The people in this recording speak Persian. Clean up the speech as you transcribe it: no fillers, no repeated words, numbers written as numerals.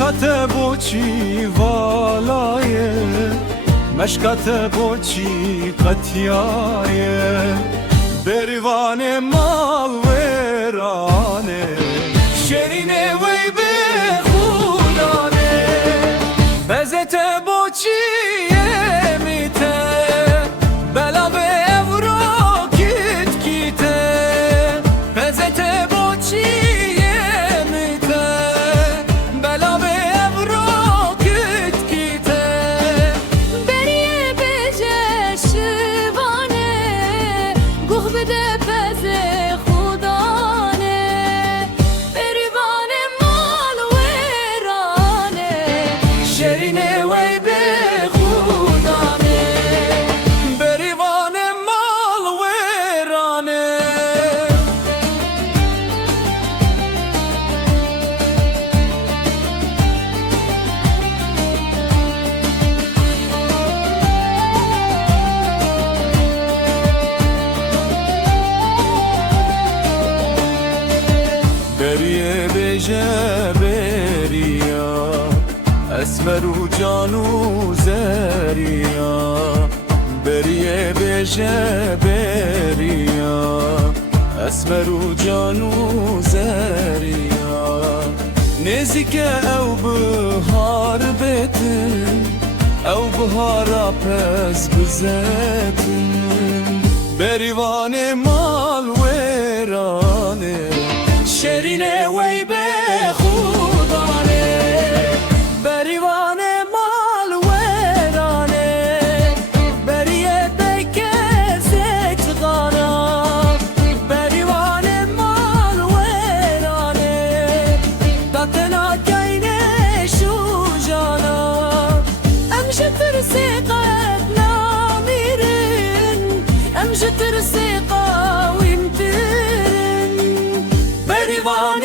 مشکات بوچی والایه مشکات بوچی قطیایه بریوان مال ویرانه شرینه وی به خودانه بزت بوچی میته بلا به اورو کیت کیته بزت بوچی میته بلا به اورو کیت کیته بریه بجه شبانه گوه بده بز خودانه بریوان مال ویرانه شرینه وی به خودانه بریوان مال ویرانه بریه بجه بریا اسمر و جانو زریا بریه بجه بریا اسمر و جانو زریا نزیک او بهار بتن او بهارا پس بزتن بریوان مال ویرانه شرینه وی به خودانه بریوان مال ویرانه بریه بیکه زکتغانا بریوان مال ویرانه داتنا کینه شو جانا امجد ترسی قد نامیرن امجد ترسی قاویم ترن بریوان